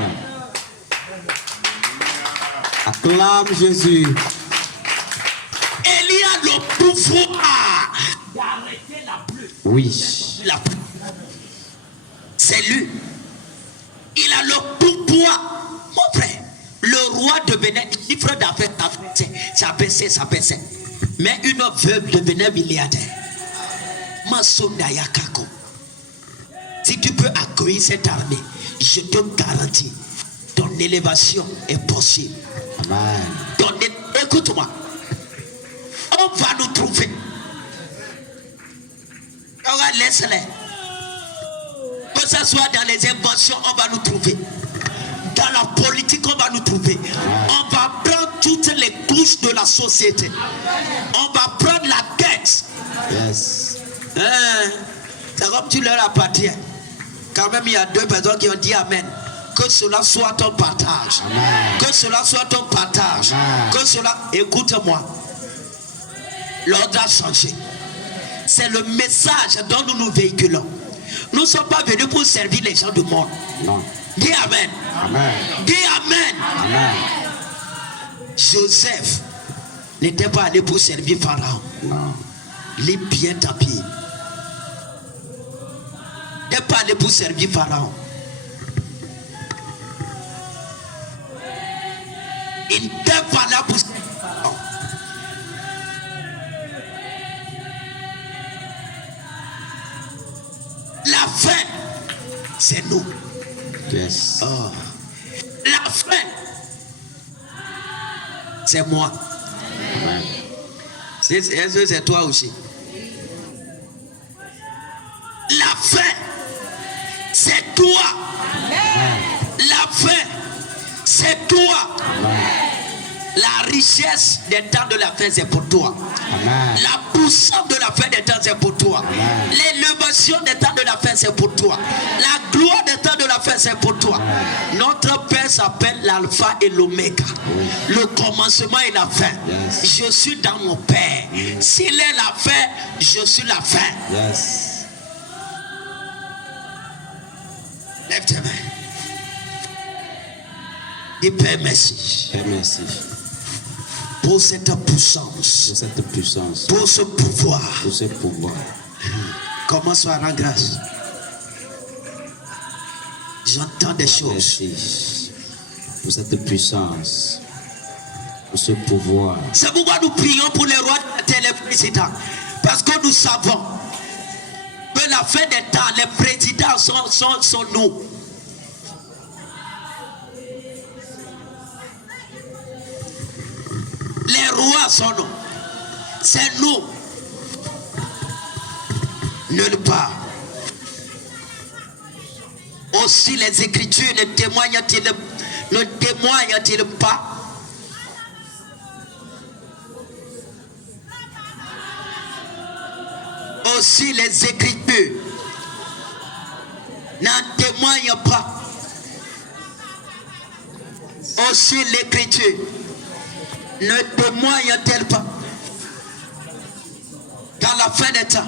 Acclame Jésus. Il y a le pouvoir d'arrêter la pluie. Oui. La pluie. C'est lui. Il a le pouvoir. Mon frère, le roi devenait chiffre d'affaires, ça baissait. Mais une veuve devenait milliardaire. Masondayakako. Si tu peux accueillir cette armée, je te garantis, ton élévation est possible. Amen. Écoute-moi. On va nous trouver. Laisse-les. Que ce soit dans les inventions, on va nous trouver. Dans la politique, on va nous trouver. On va prendre toutes les couches de la société. On va prendre la tête. Yes. C'est comme tu leur appartiens. Quand même, il y a 2 personnes qui ont dit Amen. Que cela soit ton partage. Amen. Que cela soit ton partage. Amen. Que cela... Écoute-moi. L'ordre a changé. C'est le message dont nous nous véhiculons. Nous ne sommes pas venus pour servir les gens du monde. Non. Dis Amen. Amen. Dis Amen. Amen. Joseph n'était pas allé pour servir Pharaon. Non. Lis bien ta pied. Il n'est pas allé pour servir Pharaon. Il n'était pas là pour servir Pharaon. La fin, c'est nous. Yes. Oh. La fin, c'est moi. Amen. Est-ce que c'est toi aussi? La fin, c'est toi. Amen. La fin, c'est toi. Amen. La richesse des temps de la fin, c'est pour toi. Amen. La puissance de la fin des temps, c'est pour toi. Amen. L'élévation des temps de la fin, c'est pour toi. La gloire des temps de la fin, c'est pour toi. Amen. Notre Père s'appelle l'alpha et l'oméga. Oui. Le commencement et la fin. Yes. Je suis dans mon Père. S'il est la fin, je suis la fin. Yes. Lève tes mains. Dis Père, merci. Père, merci pour cette puissance, pour cette puissance, pour ce pouvoir. pour ce pouvoir. Commence à rendre grâce. J'entends des choses. Merci pour cette puissance, pour ce pouvoir. C'est pourquoi nous prions pour les rois de la terre, les présidents. Parce que nous savons que la fin des temps, les présidents sont nous. Les rois sont nous. C'est nous. Nulle part. Aussi les Écritures ne témoignent-ils pas? Aussi les Écritures n'en témoignent pas. Aussi l'Écriture ne témoigne-t-elle pas qu'à la fin des temps,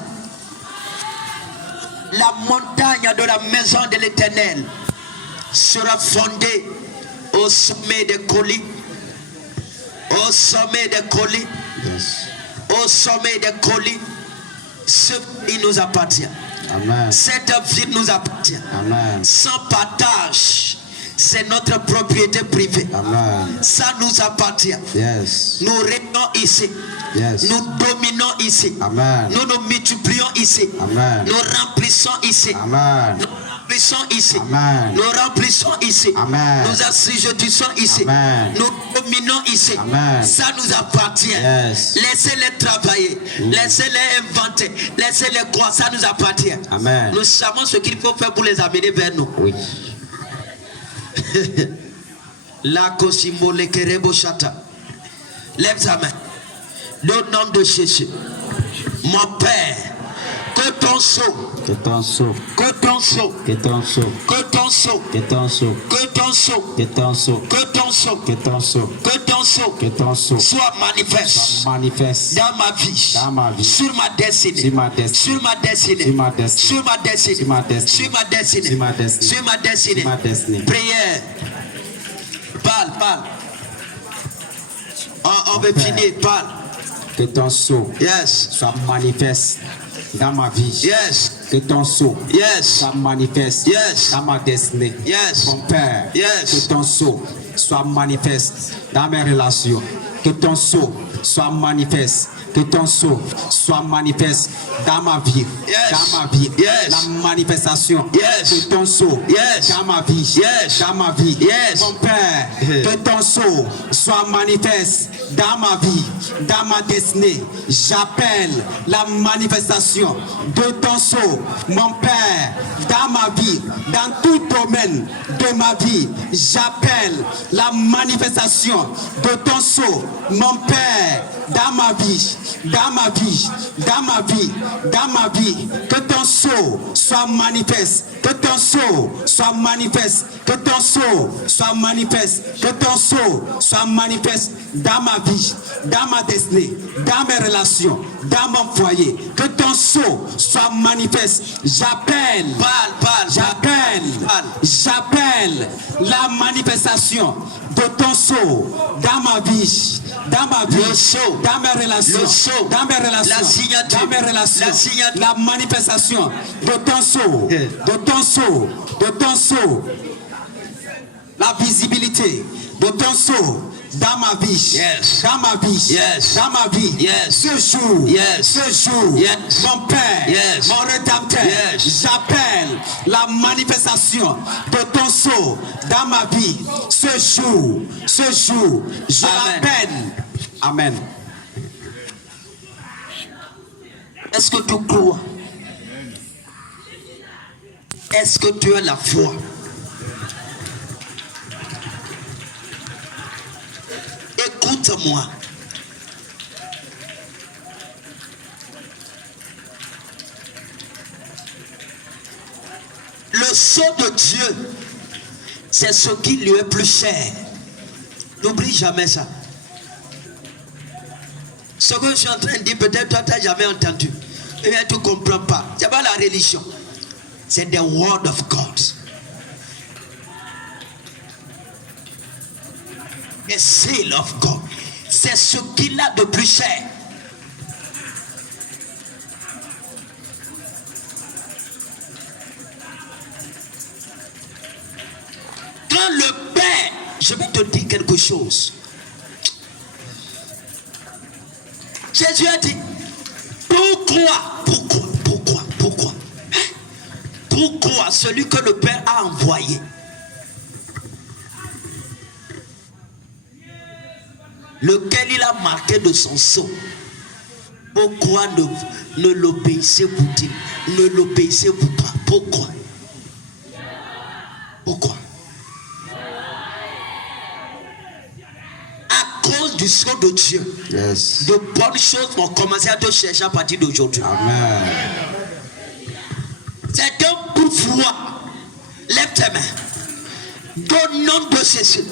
la montagne de la maison de l'Éternel sera fondée au sommet des collines, au sommet des collines, Yes. au sommet des collines, ce qui nous appartient. Amen. Cette ville nous appartient. Amen. Sans partage, c'est notre propriété privée. Amen. Ça nous appartient. Yes. Nous régnons ici. Yes. Nous dominons ici. Amen. Nous nous multiplions ici. Amen. Nous remplissons ici. Amen. Nous remplissons ici. Amen. Nous remplissons ici. Amen. Nous assujettissons ici. Amen. Nous dominons ici. Amen. Ça nous appartient. Yes. Laissez-les travailler. Laissez-les inventer. Laissez-les croire. Ça nous appartient. Amen. Nous savons ce qu'il faut faire pour les amener vers nous. Oui. La Kosimo le Kerebo Chata. Lève ta main. Au nom de Jésus. Mon Père, que ton sceau, Que ton sceau, que ton sceau, que ton sceau, que ton sceau, que ton sceau, que ton sceau, que ton sceau, que ton sceau, que ton sceau, que ton sceau que ton sceau soit manifeste manifeste dans ma vie, dans ma vie, sur ma destinée, sur ma destinée, sur ma destinée, sur ma destinée, sur ma destinée, sur ma destinée, sur ma destinée, sur ma destinée, sur ma destinée. sur ma destinée. Prière. Parle. On veut finir. Parle. Que ton sceau Yes. soit manifeste dans ma vie. Yes. Que ton sceau Yes. soit manifeste Yes. dans ma destinée. Yes. Mon Père, Yes. que ton sceau soit manifeste dans mes relations. Que ton sceau soit manifeste. Que ton sceau soit manifeste dans ma vie. Yes. Dans ma vie. Yes. La manifestation Yes. de ton sceau Yes. dans ma vie. Yes. Dans ma vie. Yes. Mon Père, que ton sceau soit manifeste dans ma vie, dans ma destinée. J'appelle la manifestation de ton sceau, mon Père, dans ma vie, dans tout domaine de ma vie. J'appelle la manifestation de ton sceau, mon Père, dans ma vie, dans ma vie, dans ma vie, dans ma vie. Que ton sceau soit manifeste, que ton sceau soit manifeste, que ton sceau soit manifeste, que ton sceau soit manifeste dans ma vie, dans ma destinée, dans mes relations, dans mon foyer. Que ton sceau soit manifeste. J'appelle la manifestation de ton sceau dans ma vie, dans ma vie, dans mes relations, dans mes relations, dans mes relations, la manifestation de ton sceau, de ton sceau, de ton sceau, la visibilité de ton sceau dans ma vie, Yes. dans ma vie, Yes. dans ma vie. Yes. Ce jour, Yes. ce jour, Yes. mon Père, Yes. mon Rédempteur, Yes. j'appelle la manifestation de ton sceau dans ma vie. Ce jour, je Amen. l'appelle. Amen. Est-ce que tu crois? Est-ce que tu as la foi? Écoute-moi. Le sceau de Dieu, c'est ce qui lui est plus cher. N'oublie jamais ça. Ce que je suis en train de dire, peut-être toi tu n'as jamais entendu. Et bien tu ne comprends pas. C'est pas la religion. C'est the word of God. The seal of God. C'est ce qu'il a de plus cher. Quand le Père, je vais te dire quelque chose. Jésus a dit, pourquoi celui que le Père a envoyé, lequel il a marqué de son sceau, pourquoi ne l'obéissez-vous pas? Ne l'obéissez-vous pas? Pourquoi? À cause du sceau de Dieu, Yes. de bonnes choses vont commencer à te chercher à partir d'aujourd'hui. Amen. C'est un pouvoir. Lève tes mains. Au nom de Jésus.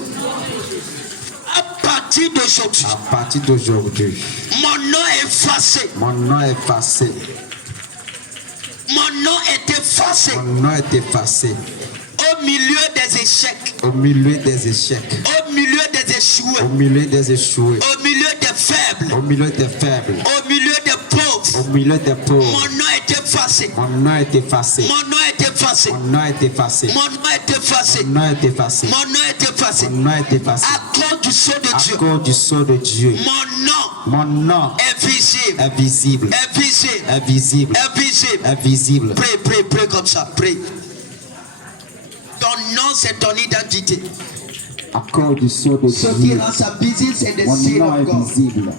À partir d'aujourd'hui. À partir d'aujourd'hui, Mon nom est effacé. mon nom est effacé. Mon nom est effacé. Mon nom est effacé. Au milieu des échecs. Au milieu des échecs. Au milieu des échoués. Au milieu des échoués. Au milieu des faibles. Au milieu des faibles. Au milieu des pauvres. Au milieu des pauvres. Mon nom est effacé. Mon nom est effacé. Mon nom est effacé. Mon nom est effacé. Mon nom est effacé. Mon nom est effacé. Mon nom est effacé. Mon nom est effacé. À cause du sceau de À Dieu. cause du sceau de Dieu. Mon nom Mon nom est visible. est visible. Est visible. Est visible. Est visible. Est visible. Prie comme ça. Prie. Ton nom, c'est ton identité. À cause du sceau de Ce qui Dieu. rend ça visible, c'est le Mon seal nom of est God. visible.